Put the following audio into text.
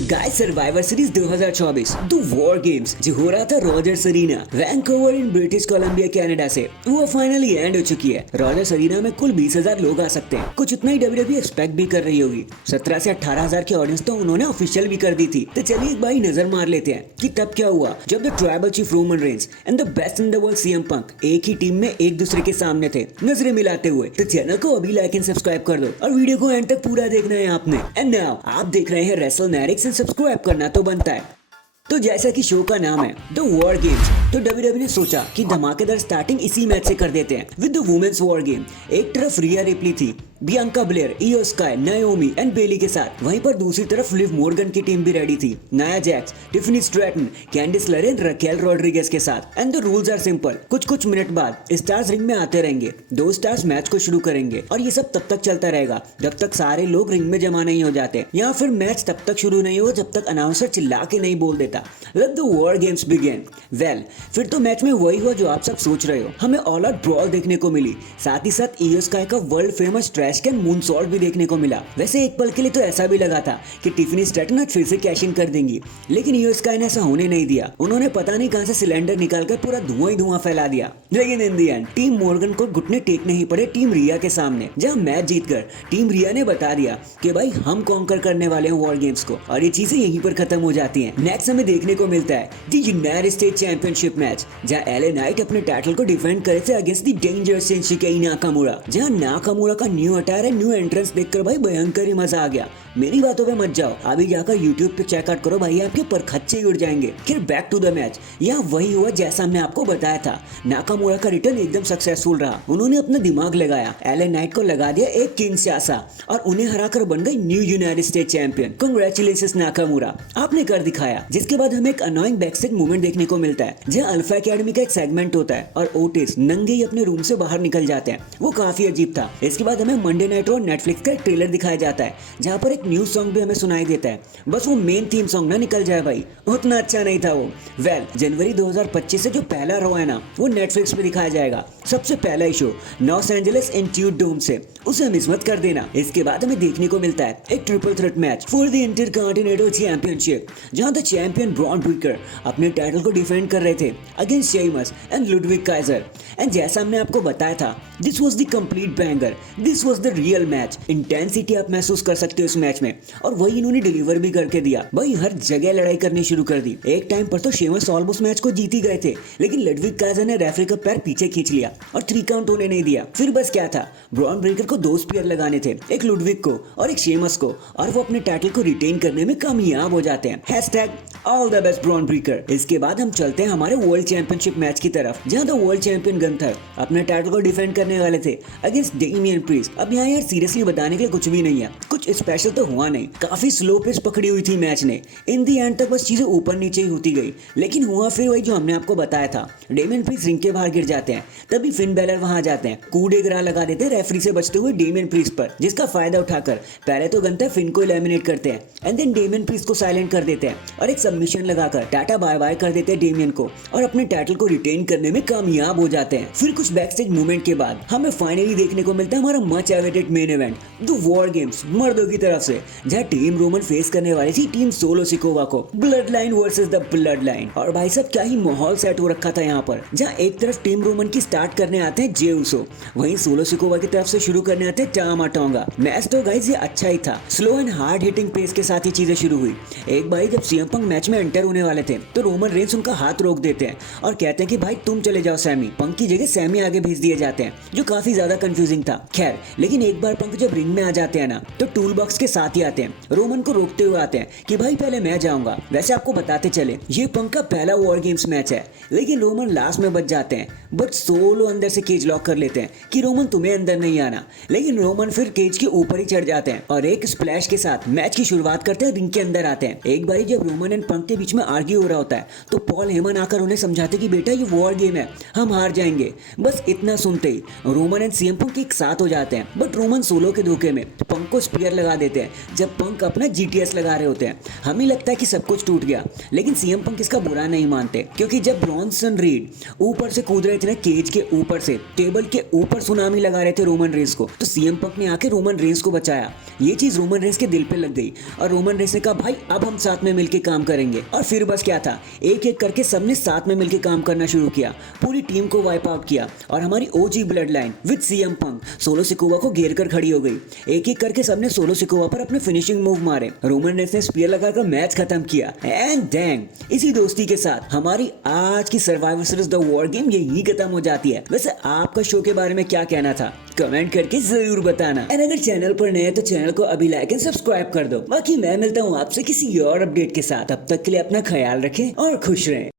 Guys Survivor Series 2024 the war games जो हो रहा था Rogers Arena Vancouver in British Columbia Canada से वो फाइनली एंड हो चुकी है। रॉजर्स अरीना में कुल 20,000 लोग आ सकते हैं। कुछ उतना ही WWE एक्सपेक्ट भी कर रही होगी। 17 से 18,000 की ऑडियंस तो उन्होंने ऑफिशियल भी कर दी थी। तो चलिए एक बार नजर मार लेते हैं कि तब क्या हुआ जब the tribal chief Roman Reigns and the best in the world CM Punk एक ही टीम में एक दूसरे के सामने थे नजरें मिलाते हुए। तो चैनल को अभी लाइक एंड सब्सक्राइब कर दो और वीडियो को एंड तक पूरा देखना है आपने। एंड नाउ आप देख रहे हैं रेसलमैनिक्स एंड सब्सक्राइब करना तो बनता है। तो जैसा कि शो का नाम है द वॉर गेम्स, तो WWE ने सोचा कि धमाकेदार स्टार्टिंग इसी मैच से कर देते हैं with the women's war game. एक तरफ रिया रिप्ली थी, Bianca Belair, Iyo Sky, Naomi and Bayley के साथ। वहीं पर दूसरी तरफ लिव मॉर्गन की टीम भी रेडी थी, Nia Jax, Tiffany Stratton, Candice LeRae, Raquel Rodriguez के साथ। And the rules are simple. कुछ मिनट बाद स्टार्स रिंग में आते रहेंगे। 2 स्टार्स मैच को शुरू करेंगे और ये सब तब तक चलता रहेगा जब तक सारे लोग रिंग में जमा नहीं हो जाते, या फिर मैच तब तक शुरू नहीं हो जब तक अनाउंसर चिल्ला के नहीं बोल देता let the war games begin. Well, फिर तो मैच में वही हुआ जो आप सब सोच रहे हो। हमें ऑल आउट ब्रॉल देखने को मिली, साथ ही साथ इयो स्काई का world famous trash can moonsault भी देखने को मिला। वैसे एक पल के लिए तो ऐसा भी लगा था कि टिफनी स्ट्रैटन आज फिर से कैश इन कर देंगी, लेकिन इयो स्काई ने ऐसा होने नहीं दिया। उन्होंने पता नहीं कहां से सिलेंडर निकालकर पूरा धुआं ही धुआं फैला दिया। लेकिन इन दी एंड टीम मॉर्गन को घुटने टेकने ही पड़े टीम रिया के सामने, जहां मैच जीतकर टीम रिया ने बता दिया कि भाई हम कॉन्कर करने वाले हैं वॉर गेम्स को, और ये चीजें यहीं पर खत्म हो जाती हैं। नेक्स्ट हमें देखने को मिलता है the United states championship match, जहां एले नाइट अपने टाइटल को डिफेंड करे थे against the dangerous Shinsuke Nakamura. जहां नाकामुरा का न्यू अटायर है, न्यू एंट्रेंस देखकर भाई भयंकर ही मजा आ गया। मेरी बातों पे मत जाओ, अभी जाकर YouTube पे चेकआउट करो भाई, आपके परखच्चे ही उड़ जाएंगे। फिर बैक टू द मैच, यह वही हुआ जैसा हमने आपको बताया था। नाकामुरा का रिटर्न एकदम सक्सेसफुल रहा। उन्होंने अपना दिमाग लगाया, एले नाइट को लगा दिया एक किंशासा और उन्हें हराकर बन गई new United states champion. Congratulations Nakamura, आपने कर दिखाया। जिसके बाद हमें एक अनोइंग बैकस्टेज मूवमेंट देखने को मिलता है, जहां अल्फा एकेडमी का एक सेगमेंट होता है और ओटिस नंगे ही अपने रूम से बाहर निकल जाते हैं। वो काफी अजीब था। इसके बाद हमें मंडे नाइट रॉ नेटफ्लिक्स का एक ट्रेलर दिखाया जाता है, जहां पर एक न्यू सॉन्ग भी हमें सुनाई देता है। बस वो मेन थीम सॉन्ग ना निकल जाए भाई, उतना अच्छा नहीं था वो। वेल, जनवरी 2025 से जो पहला रॉ है ना, वो नेटफ्लिक्स पे दिखाया जाएगा। सबसे पहला ही शो लॉस एंजलिस इंस्टीट्यूट डोम से, उसे मिस मत कर देना। इसके बाद हमें देखने को मिलता है एक triple threat match for the intercontinental championship, जहां द चैंपियन ब्रॉन ब्रेकर अपने टाइटल को डिफेंड कर रहे थे against Sheamus and Ludwig Kaizer. And जैसा हमने आपको बताया था, this was the complete banger, this was the real match. Intensity आप महसूस कर सकते हो इस मैच में, और वही इन्होंने डिलीवर भी करके दिया भाई। हर जगह लड़ाई करनी शुरू कर दी। एक टाइम पर तो शेमस ऑलमोस्ट मैच को जीत ही गए थे, लेकिन लुडविग काइजर ने रेफरी का पैर पीछे खींच लिया और 3 काउंट होने नहीं दिया। फिर बस क्या था, ब्रॉन ब्रेकर को 2 स्पीयर लगाने थे, एक लुडविग को और एक शेमस को, और वो अपने टाइटल को रिटेन करने में कामयाब हो जाते हैं। Hashtag all the best Bron Breakker. इसके बाद हम चलते हैं हमारे वर्ल्ड चैंपियनशिप मैच की तरफ, जहां द वर्ल्ड चैंपियन गंथर अपने टाइटल को डिफेंड करने वाले थे अगेंस्ट डेमियन प्रीस्ट। अब यहाँ यार सीरियसली बताने के लिए कुछ भी नहीं है, कुछ स्पेशल तो हुआ नहीं। काफी स्लो पेस पकड़ी हुई थी मैच ने। इन दी एंड तक बस चीजें ऊपर नीचे ही होती गई, लेकिन हुआ फिर वही जो हमने आपको बताया था। डेमियन प्रीस्ट रिंग के बाहर गिर जाते हैं, तभी फिन बैलर वहां जाते हैं, कूड ए ग्रा लगा देते हैं रेफरी से बचते हुए डेमियन प्रीस्ट पर, जिसका फायदा उठाकर पहले तो गंथर फिन को एलिमिनेट करते हैं एंड देन डेमियन प्रीस्ट को साइलेंट कर देते हैं और एक सबमिशन लगाकर टाटा बाय बाय कर देते हैं डेमियन को, और अपने टाइटल को रिटेन करने में कामयाब हो जाते हैं। फिर कुछ बैकस्टेज मूवमेंट के बाद हमें फाइनली देखने को मिलता है हमारा much awaited main event the war games मर्दों की तरफ से, जहां टीम रोमन फेस करने वाली थी टीम सोलो सिकोवा को। Blood line versus the blood line. और भाई साहब क्या ही माहौल सेट हो रखा था यहाँ पर, जहाँ एक तरफ टीम रोमन की स्टार्ट करने आते हैं जे उसो, वहीं सोलो सिकोवा की तरफ से शुरू करने आते हैं टामा टोंगा। मैच तो गाइस ये अच्छा ही था, slow and hard hitting pace के साथ ये चीजें शुरू हुई। एक बारी जब सीएम पंक मैच में एंटर होने वाले थे, तो रोमन रेंस उनका हाथ रोक देते हैं और कहते हैं कि भाई तुम चले जाओ सैमी। पंक की जगह सैमी आगे भेज दिए जाते हैं, जो काफी ज्यादा कंफ्यूजिंग था। खैर, लेकिन एक बार पंक जब रिंग में आ जाते हैं ना, तो टूल बॉक्स के साथ ही आते हैं, रोमन को रोकते हुए आते हैं कि भाई पहले मैं जाऊंगा। वैसे आपको बताते चले, ये पंक का पहला वॉर गेम्स मैच है, लेकिन रोमन लास्ट में बच जाते हैं, बट सोलो अंदर से केज लॉक कर लेते हैं कि रोमन तुम्हें अंदर नहीं आना। लेकिन रोमन फिर केज के ऊपर ही चढ़ जाते हैं और एक स्प्लैश के साथ मैच की शुरुआत करते हैं, रिंग के अंदर आते हैं। एक बारी जब रोमन एंड पंक के बीच में आर्ग्यू हो रहा होता है तो पॉल हेमन आकर उन्हें समझाते कि बेटा ये वॉर गेम है, हम हार जाएंगे। बस इतना सुनते ही रोमन एंड सीएम पंक एक साथ हो जाते हैं, बट रोमन सोलो के धोखे में पंक को स्पीयर लगा देते हैं जब पंक अपना जीटीएस लगा रहे होते हैं। हमें लगता है कि सब कुछ टूट गया, लेकिन सीएम पंक इसका बुरा नहीं मानते, क्योंकि जब ब्रॉन्सन रीड ऊपर से कूद रहे थे ना केज के ऊपर से, टेबल के ऊपर सुनामी लगा रहे थे रोमन रेंस को, तो सीएम पंक ने आके रोमन रेंस को बचाया। ये चीज रोमन रेंस के दिल पे लग गई और रोमन रेंस ने कहा भाई अब हम साथ में मिलकर काम करेंगे। और फिर बस क्या था, एक एक करके सबने साथ में मिलकर काम करना शुरू किया, पूरी टीम को वाइप आउट किया और हमारी OG bloodline with CM Punk Solo Sikoa को घेर कर खड़ी हो गई। एक एक करके सबने सोलो सिकोवा पर अपने फिनिशिंग मूव मारे, रोमन रेंस ने स्पीयर लगाकर मैच खत्म किया एंड डैंग इसी दोस्ती के साथ हमारी आज की survivor series the war game यही खत्म हो जाती है। वैसे आपका शो के बारे में क्या कहना था कमेंट करके जरूर बताना, एंड अगर चैनल पर नए हैं तो चैनल को अभी लाइक एंड सब्सक्राइब कर दो। बाकी मैं मिलता हूँ आपसे किसी और अपडेट के साथ, तब तक के लिए अपना ख्याल रखें और खुश रहें।